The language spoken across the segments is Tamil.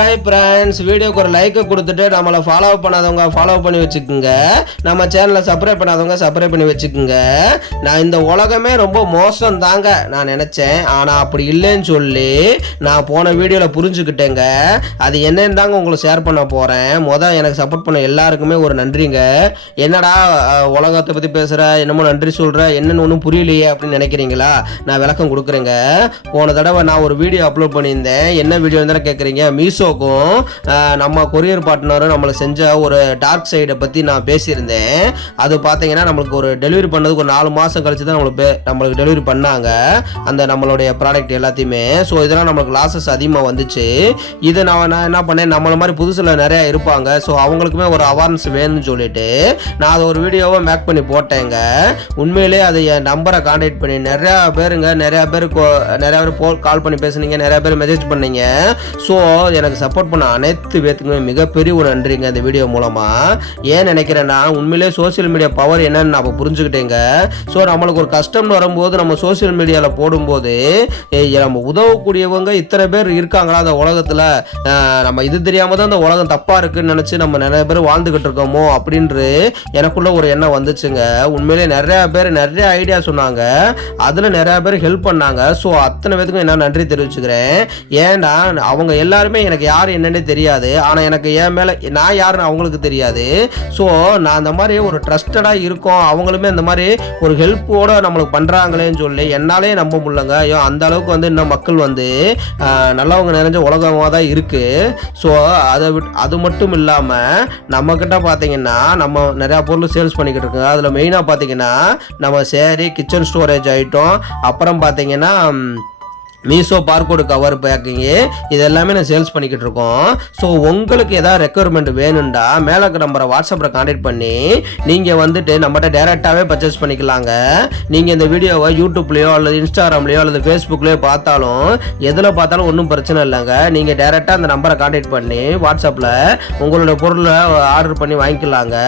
ஹாய் ஃப்ரெண்ட்ஸ், வீடியோக்கு ஒரு லைக் கொடுத்துட்டு நம்மளை ஃபாலோ பண்ணாதவங்க ஃபாலோ பண்ணி வச்சுக்கோங்க. நம்ம சேனலை சப்ஸ்கிரைப் பண்ணாதவங்க சப்ஸ்கிரைப் பண்ணி வச்சுக்கோங்க. நான் இந்த உலகமே ரொம்ப மோசம் தாங்க நான் நினச்சேன், ஆனால் அப்படி இல்லைன்னு சொல்லி நான் போன வீடியோவில் புரிஞ்சுக்கிட்டேங்க. அது என்னன்னு தாங்க உங்களுக்கு ஷேர் பண்ண போகிறேன். எனக்கு சப்போர்ட் பண்ண எல்லாருக்குமே ஒரு நன்றிங்க. என்னடா உலகத்தை பற்றி பேசுகிற, என்னமோ நன்றி சொல்கிற, என்னென்னு ஒன்றும் புரியலையே அப்படின்னு நினைக்கிறீங்களா? நான் விளக்கம் கொடுக்குறேங்க. போன தடவை நான் ஒரு வீடியோ அப்லோட் பண்ணியிருந்தேன். என்ன வீடியோ இருந்தாலும் கேட்குறீங்க. மீஷோக்கும் நம்ம கொரியர் பார்ட்னரும் நம்மளுக்கு செஞ்ச ஒரு டார்க் சைடை பற்றி நான் பேசியிருந்தேன். அது பார்த்தீங்கன்னா நம்மளுக்கு ஒரு டெலிவரி பண்ணதுக்கு ஒரு 4 மாதம் கழிச்சு தான் நம்மளுக்கு டெலிவரி பண்ணாங்க அந்த நம்மளுடைய ப்ராடக்ட் எல்லாத்தையுமே. ஸோ இதெல்லாம் நம்மளுக்கு லாஸஸ் அதிகமாக வந்துச்சு. இது நான் என்ன பண்ணேன், நம்மள மாதிரி புதுசில் நிறையா இருப்பாங்க, ஸோ அவங்களுக்குமே ஒரு அவேர்னஸ் வேணும்னு சொல்லிட்டு நான் அதை ஒரு வீடியோவை மேக் பண்ணி போட்டேங்க. உண்மையிலே அது என் நம்பரை கான்டாக்ட் பண்ணி நிறையா பேர் கால் பண்ணி பேசுனீங்க, நிறையா பேர் மெசேஜ் பண்ணீங்க. ஸோ எனக்கு சப்போர்ட் பண்ண அனைத்து பேத்துக்குமே மிகப்பெரிய ஒரு நன்றிங்க இந்த வீடியோ மூலமாக. ஏன் நினைக்கிறேன்னா, உண்மையிலே சோசியல் மீடியா பவர் என்னன்னு நான் புரிஞ்சுக்கிட்டேங்க. ஸோ நம்மளுக்கு ஒரு கஷ்டம் வரும்போது நம்ம சோசியல் மீடியாவில் போடும்போது நம்ம உதவக்கூடியவங்க இத்தனை பேர் இருக்காங்களா அந்த உலகத்தில், நம்ம இது தெரியாமல் தான் அந்த உலகம் தப்பாக இருக்குன்னு நினச்சி நம்ம நிறைய பேர் வாழ்ந்துக்கிட்டு இருக்கோமோ அப்படின்று எனக்குள்ள ஒரு எண்ணம் வந்துச்சுங்க. உண்மையிலே நிறையா பேர் நிறைய ஐடியா சொன்னாங்க, அதில் நிறையா பேர் ஹெல்ப் பண்ணாங்க. ஸோ அத்தனை பேத்துக்கும் என்ன நன்றி தெரிவிச்சுக்கிறேன். ஏன்னா அவங்க எல்லாருமே எனக்கு யார் என்னன்னே தெரியாது, ஆனால் எனக்கு என் மேலே நான் யாருன்னு அவங்களுக்கு தெரியாது. ஸோ நான் அந்த மாதிரி ஒரு ட்ரஸ்டடாக இருக்கோம், அவங்களுமே அந்த மாதிரி ஒரு ஹெல்ப்போடு நம்மளுக்கு பண்ணுறாங்களேன்னு சொல்லி என்னாலே நம்ப முடியலங்க. ஐயோ, அந்த அளவுக்கு இன்னும் மக்கள் நல்லவங்க நிறைஞ்ச உலகமாக தான் இருக்குது. ஸோ அது மட்டும் இல்லாமல் நம்மக்கிட்ட பார்த்தீங்கன்னா நம்ம நிறையா பொருள் சேல்ஸ் பண்ணிக்கிட்டு இருக்கோங்க. அதில் மெயினாக பார்த்தீங்கன்னா நம்ம சேரீ, கிச்சன் ஸ்டோரேஜ் ஐட்டம், அப்புறம் பார்த்தீங்கன்னா மீஷோ பார்கோடு கவர் பேக்கிங்கு, இது எல்லாமே நான் சேல்ஸ் பண்ணிக்கிட்டு இருக்கோம். ஸோ உங்களுக்கு எதாவது ரெக்குயர்மெண்ட் வேணும்டா மேலே இருக்கிற நம்பரை வாட்ஸ்அப்பில் கான்டாக்ட் பண்ணி நீங்கள் நம்மகிட்ட டேரெக்டாகவே பர்ச்சேஸ் பண்ணிக்கலாங்க. நீங்கள் இந்த வீடியோவை யூடியூப்லேயோ அல்லது இன்ஸ்டாகிராம்லேயோ அல்லது ஃபேஸ்புக்லேயோ பார்த்தாலும் எதில் பார்த்தாலும் ஒன்றும் பிரச்சனை இல்லைங்க. நீங்கள் டேரெக்டாக அந்த நம்பரை கான்டாக்ட் பண்ணி வாட்ஸ்அப்பில் உங்களோட பொருளை ஆர்டர் பண்ணி வாங்கிக்கலாங்க.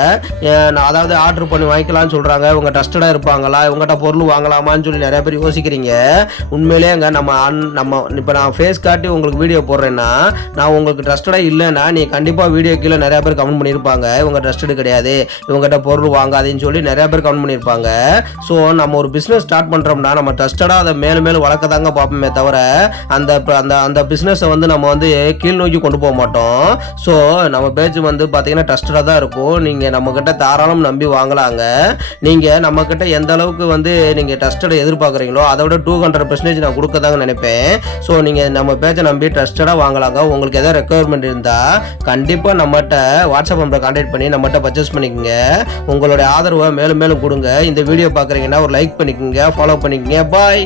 அதாவது ஆர்டர் பண்ணி வாங்கிக்கலாம்னு சொல்கிறாங்க, இவங்க ட்ரஸ்டடாக இருப்பாங்களா, இவங்ககிட்ட பொருள் வாங்கலாமான்னு சொல்லி நிறைய பேர் யோசிக்கிறீங்க. உண்மையிலேங்க நம்ம இப்போ நான் ஃபேஸ் காட்டி உங்களுக்கு வீடியோ போடுறேன்னா, நான் உங்களுக்கு ட்ரஸ்டடாக இல்லைன்னா நீ கண்டிப்பாக வீடியோ கீழே நிறையா பேர் கமெண்ட் பண்ணியிருப்பாங்க, இவங்க ட்ரஸ்டடு கிடையாது, இவங்ககிட்ட பொருள் வாங்காதுன்னு சொல்லி நிறையா பேர் கமெண்ட் பண்ணியிருப்பாங்க. ஸோ நம்ம ஒரு பிஸ்னஸ் ஸ்டார்ட் பண்ணுறோம்னா நம்ம ட்ரஸ்டடாக அதை மேலும் வளர்க்க தாங்க பார்ப்போமே தவிர அந்த பிஸ்னஸை நம்ம கீழ் நோக்கி கொண்டு போக மாட்டோம். ஸோ நம்ம பேஜ் பார்த்தீங்கன்னா ட்ரஸ்டடாக தான் இருக்கும். நீங்கள் நம்மக்கிட்ட தாராளம் நம்பி வாங்கலாங்க. நீங்கள் நம்மக்கிட்ட எந்த அளவுக்கு நீங்கள் ட்ரஸ்டடை எதிர்பார்க்குறீங்களோ அதை விட 200% நான் கொடுக்க தாங்க நினைப்பேன். ஸோ நீங்கள் நம்ம பேஜை நம்பி ட்ரஸ்டடாக வாங்கலாங்க. உங்களுக்கு எதாவது ரெக்குயர்மெண்ட் இருந்தால் கண்டிப்பாக நம்மகிட்ட வாட்ஸ்அப் நம்பரை கான்டாக்ட் பண்ணி நம்மகிட்ட பர்ச்சேஸ் பண்ணிக்கோங்க. உங்களுடைய ஆதரவை மேலும் கொடுங்க. இந்த வீடியோ பார்க்குறீங்கன்னா ஒரு லைக் பண்ணிக்கோங்க, ஃபாலோ பண்ணிக்கோங்க. பாய்.